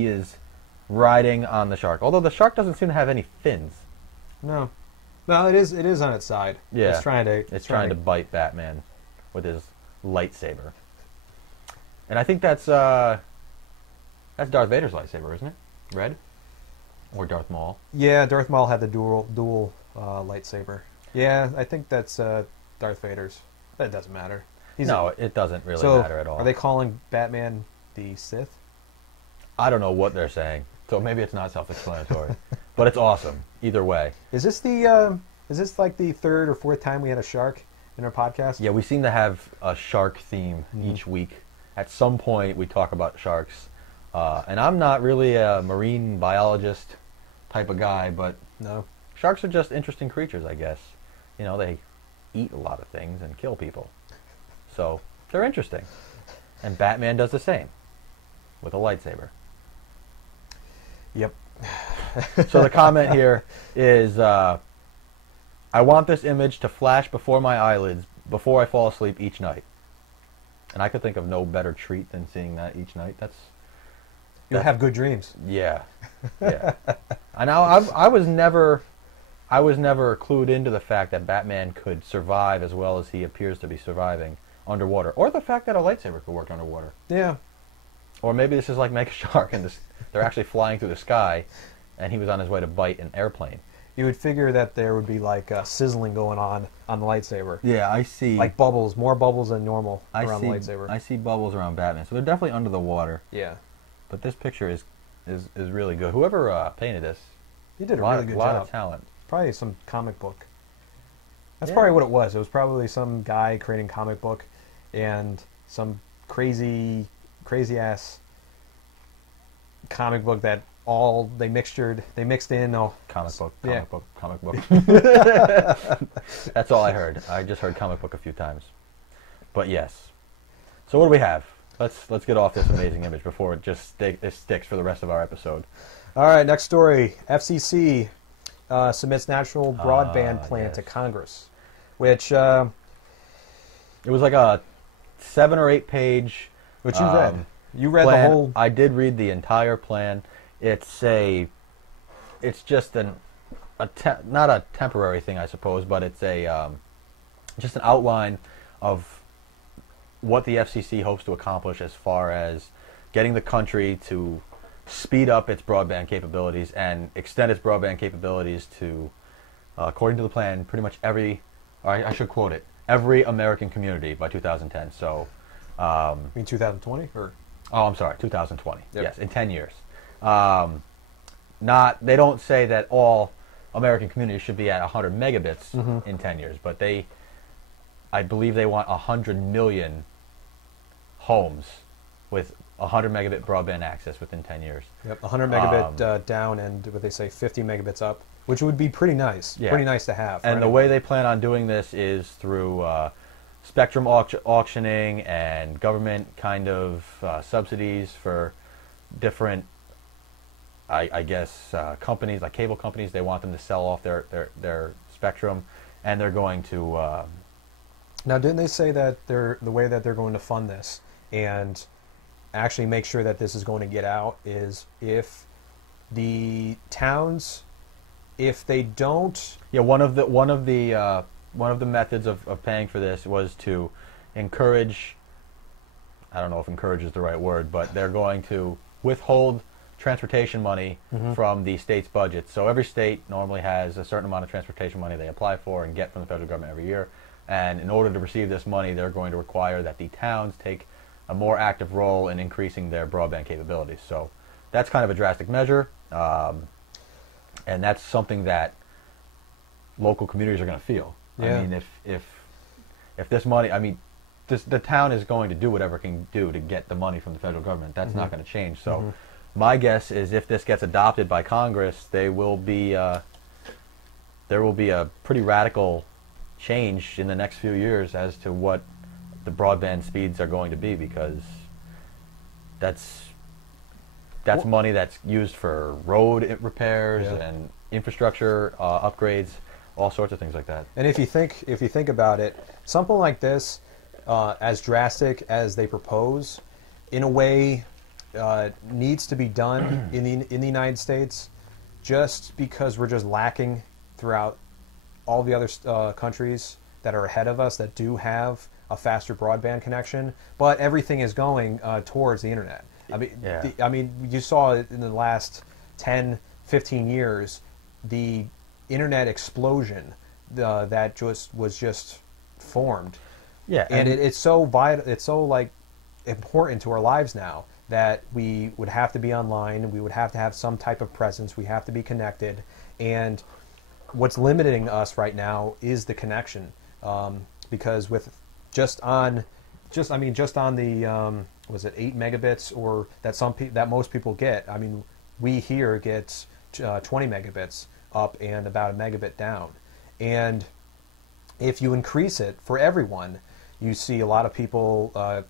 he is riding on the shark. Although the shark doesn't seem to have any fins. No. No, it is on its side. Yeah. It's trying to bite Batman with his lightsaber. And I think that's Darth Vader's lightsaber, isn't it? Red? Or Darth Maul? Yeah, Darth Maul had the dual lightsaber. Yeah, I think that's Darth Vader's. That doesn't matter. It doesn't really matter at all. Are they calling Batman the Sith? I don't know what they're saying, so maybe it's not self-explanatory. But it's awesome, either way. Is this like the third or fourth time we had a shark in our podcast? Yeah, we seem to have a shark theme each week. At some point, we talk about sharks. And I'm not really a marine biologist type of guy, but no, sharks are just interesting creatures, I guess. You know, they eat a lot of things and kill people. So, they're interesting. And Batman does the same, with a lightsaber. Yep. So the comment here is, I want this image to flash before my eyelids before I fall asleep each night. And I could think of no better treat than seeing that each night. You'll have good dreams. Yeah. Yeah. And I was never clued into the fact that Batman could survive as well as he appears to be surviving underwater. Or the fact that a lightsaber could work underwater. Yeah. Or maybe this is like Make a Shark and they're actually flying through the sky and he was on his way to bite an airplane. You would figure that there would be like sizzling going on the lightsaber. Yeah, I see. Like bubbles, more bubbles than normal around the lightsaber. I see bubbles around Batman. So they're definitely under the water. Yeah. But this picture is really good. Whoever painted this, he did a really good job. A lot of talent. Probably some comic book. That's probably what it was. It was probably some guy creating comic book and some crazy ass comic book that all they mixed in. Comic book. That's all I heard. I just heard comic book a few times. But yes. So what do we have? Let's get off this amazing image before it just sticks for the rest of our episode. All right, next story. FCC submits national broadband plan to Congress, which it was like a 7 or 8 page. Which you read. You read plan. The whole. I did read the entire plan. It's just not a temporary thing, I suppose, but it's just an outline of what the FCC hopes to accomplish as far as getting the country to speed up its broadband capabilities and extend its broadband capabilities to, according to the plan, pretty much every American community by 2010. So, you mean 2020 or? Oh, I'm sorry, 2020. Yep. Yes, in 10 years. They don't say that all American communities should be at 100 megabits in 10 years, but I believe they want 100 million homes with 100 megabit broadband access within 10 years. Yep, 100 megabit down and what they say 50 megabits up, which would be pretty nice. Yeah. Pretty nice to have. And the way they plan on doing this is through spectrum auctioning and government kind of subsidies for different, I guess, companies like cable companies. They want them to sell off their spectrum, and they're going to. Now, didn't they say that the way that they're going to fund this and actually make sure that this is going to get out is if the towns, if they don't. Yeah, one of the methods of paying for this was to encourage. I don't know if encourage is the right word, but they're going to withhold transportation money from the state's budget. So every state normally has a certain amount of transportation money they apply for and get from the federal government every year. And in order to receive this money, they're going to require that the towns take a more active role in increasing their broadband capabilities. So that's kind of a drastic measure. And that's something that local communities are going to feel. Yeah. I mean, if this money, the town is going to do whatever it can do to get the money from the federal government. That's not going to change. So my guess is if this gets adopted by Congress, there will be a pretty radical change in the next few years as to what the broadband speeds are going to be, because that's money that's used for road repairs and infrastructure upgrades, all sorts of things like that. And if you think about it, something like this, as drastic as they propose, in a way, needs to be done in the United States, just because we're just lacking throughout all the other countries that are ahead of us that do have a faster broadband connection. But everything is going towards the internet. I mean, Yeah. you saw it in the last 10, 15 years, the internet explosion that was just formed. Yeah, And it's so vital, it's so like important to our lives now that we would have to be online, we would have to have some type of presence, we have to be connected, and what's limiting us right now is the connection, because with just on the was it 8 megabits or that most people get. I mean, we here get 20 megabits up and about a megabit down, and if you increase it for everyone, you see a lot of people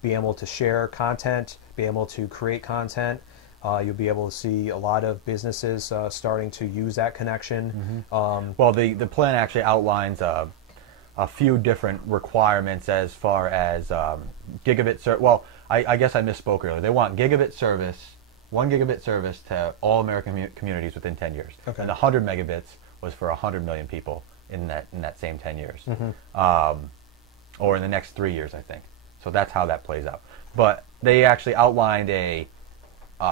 be able to share content, be able to create content. You'll be able to see a lot of businesses starting to use that connection. Mm-hmm. Well, the plan actually outlines a few different requirements as far as gigabit service. Well, I guess I misspoke earlier. They want gigabit service, 1 gigabit service to all American communities within 10 years. Okay. And 100 megabits was for 100 million people in that same 10 years. Mm-hmm. Or in the next 3 years, I think. So that's how that plays out. But they actually outlined a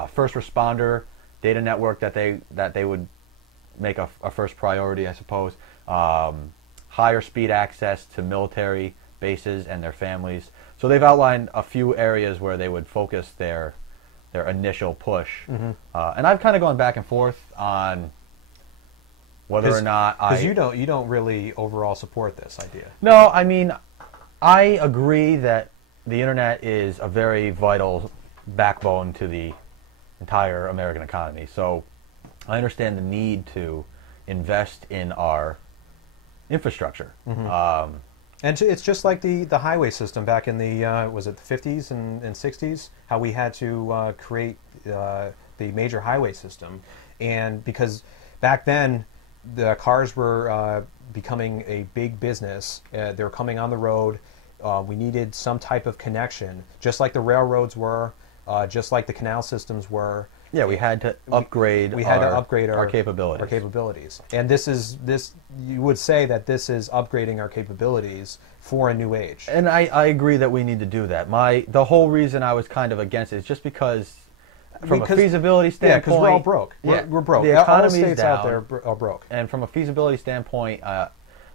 first responder data network that they would make a first priority, I suppose. Higher speed access to military bases and their families. So they've outlined a few areas where they would focus their initial push. Mm-hmm. And I've kind of gone back and forth on whether or not because you don't really overall support this idea. No, I mean, I agree that the internet is a very vital backbone to the entire American economy. So I understand the need to invest in our infrastructure. Mm-hmm. And it's just like the highway system back in the was it the 50s and 60s, how we had to create the major highway system, and because back then the cars were becoming a big business, they were coming on the road. We needed some type of connection, just like the railroads were, just like the canal systems were. Yeah, we had to upgrade. We had to upgrade our capabilities. Our capabilities, and this you would say that this is upgrading our capabilities for a new age. And I agree that we need to do that. The whole reason I was kind of against it is just because, from a feasibility standpoint, yeah, because we're all broke. We're broke. The economy all states down, out there are broke. And from a feasibility standpoint,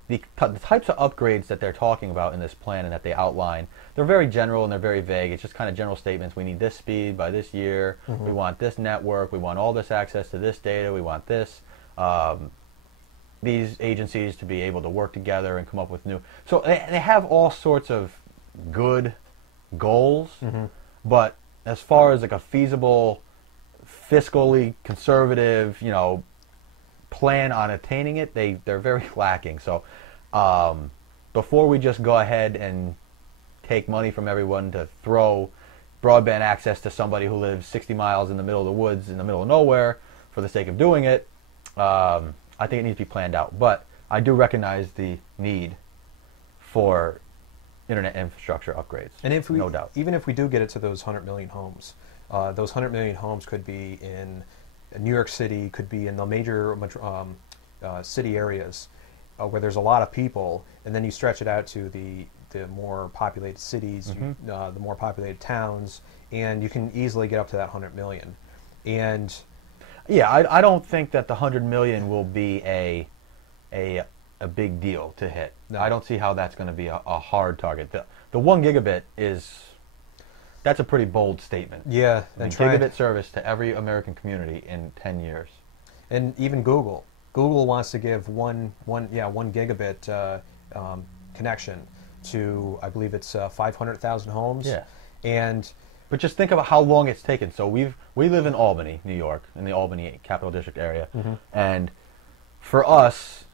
the types of upgrades that they're talking about in this plan and that they outline, they're very general and they're very vague. It's just kind of general statements. We need this speed by this year. Mm-hmm. We want this network. We want all this access to this data. We want this. These agencies to be able to work together and come up with new. So they have all sorts of good goals, mm-hmm. but as far as like a feasible, fiscally conservative, plan on attaining it, they're very lacking. So before we just go ahead and take money from everyone to throw broadband access to somebody who lives 60 miles in the middle of the woods in the middle of nowhere for the sake of doing it, I think it needs to be planned out. But I do recognize the need for internet infrastructure upgrades. And no doubt. Even if we do get it to those 100 million homes, those 100 million homes could be in New York City, could be in the major city areas where there's a lot of people, and then you stretch it out to the more populated cities, mm-hmm. The more populated towns, and you can easily get up to that 100 million. And yeah, I don't think that the 100 million will be a big deal to hit. No. I don't see how that's going to be a hard target. The 1 gigabit that's a pretty bold statement. Yeah, and gigabit service to every American community in 10 years. And even Google wants to give one gigabit connection to, I believe it's 500,000 homes. Yeah. But just think about how long it's taken. So we live in Albany, New York, in the Albany Capital District area, mm-hmm. and for us,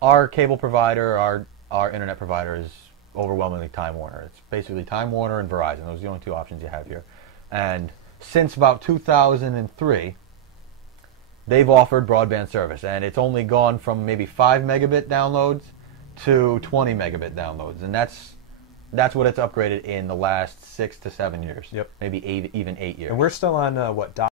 our cable provider, our internet provider is overwhelmingly Time Warner. It's basically Time Warner and Verizon. Those are the only two options you have here. And since about 2003, they've offered broadband service, and it's only gone from maybe 5 megabit downloads to 20 megabit downloads, and that's That's what it's upgraded in the last 6 to 7 years. Yep. Maybe even 8 years. And we're still on what?